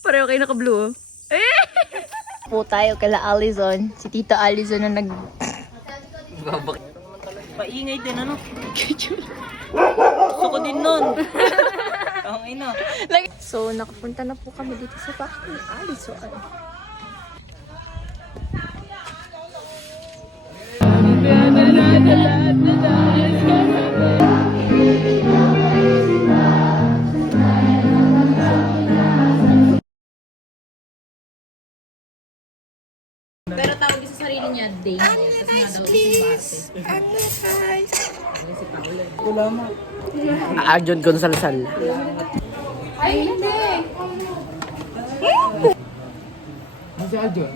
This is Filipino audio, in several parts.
Pareho kayo naka-blue. Po tayo kala Allison. Si Tita Allison na nag... Paingay din, ano? Gusto ko din nun. Ang ina. So, nakapunta na po kami dito sa bahay ni Allison. Pero tawag sa sarili niya, Dane. Arjon Gonsalsal. Ay, hindi! Masya Arjon?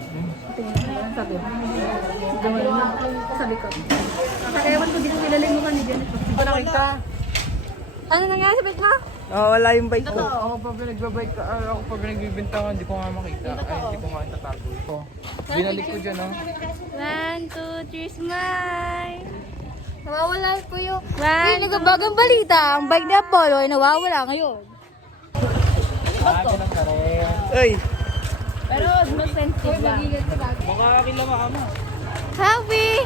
Sabi ko. Kakayawan ko dito nilaling mo kami dyan. Hindi ko nakita. Ano nangyari sa bike mo? Wala yung bike ko. Ako pa pinagbabike ka. Ako pa pinagbibintangan. Hindi ko nga makita. Ay, hindi ko nga natatago. Binalik ko dyan, oh. 1, 2, 3, smile! Nawawala po yung... Uy, nagbabagang balita. Ang bike ni Apollo ay nawawala ngayon. Ganun ka rin. Uy! Pero mas sensitive lang. Mukha kila maama. Happy!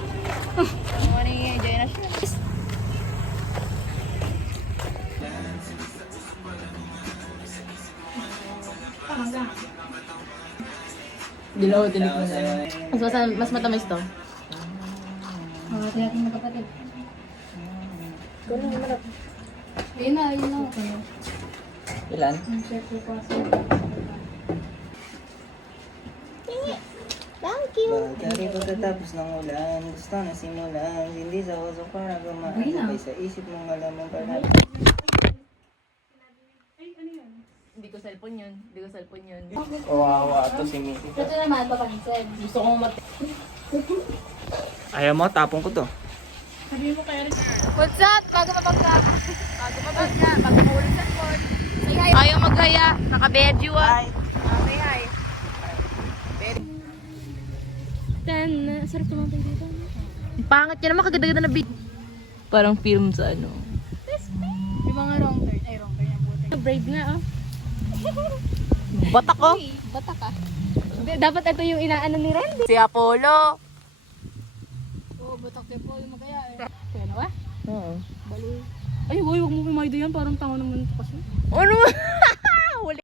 Morning, enjoy na siya. Dilaw, dinig mo na. Mas matamis to. Mga natin magkapatid. Yun na. Ilan? Ang siyempre po kasi. Pagkari pagkatapos ng ulan, gusto na simulan, hindi sa uso para gumaan, sa isip mong alamang para. Hindi ko cellphone yun. Kawawa ito si Missy. Ito naman, papansin. Gusto kong Ayaw mo, tapong ko to. What's up? Bago mabangga. Bago mahulog sa sport. Ayaw maghaya. Naka-bedyo ah. Okay, hi. Sarap tumambay dito. Pangit niya naman, kaganda-ganda na beat. Parang film sa ano. Yung mga wrong turn. Ay, wrong turn yung buti. Brave nga oh. Batak oh. Batak ka. Dapat ito yung inaano ni Randy. Si Apollo. Oo, batak din po yung magkaya eh. Kaya na ba? Oo. Bali. Ay, huwag mo kumaydo yan. Parang tango naman kasi. Ano?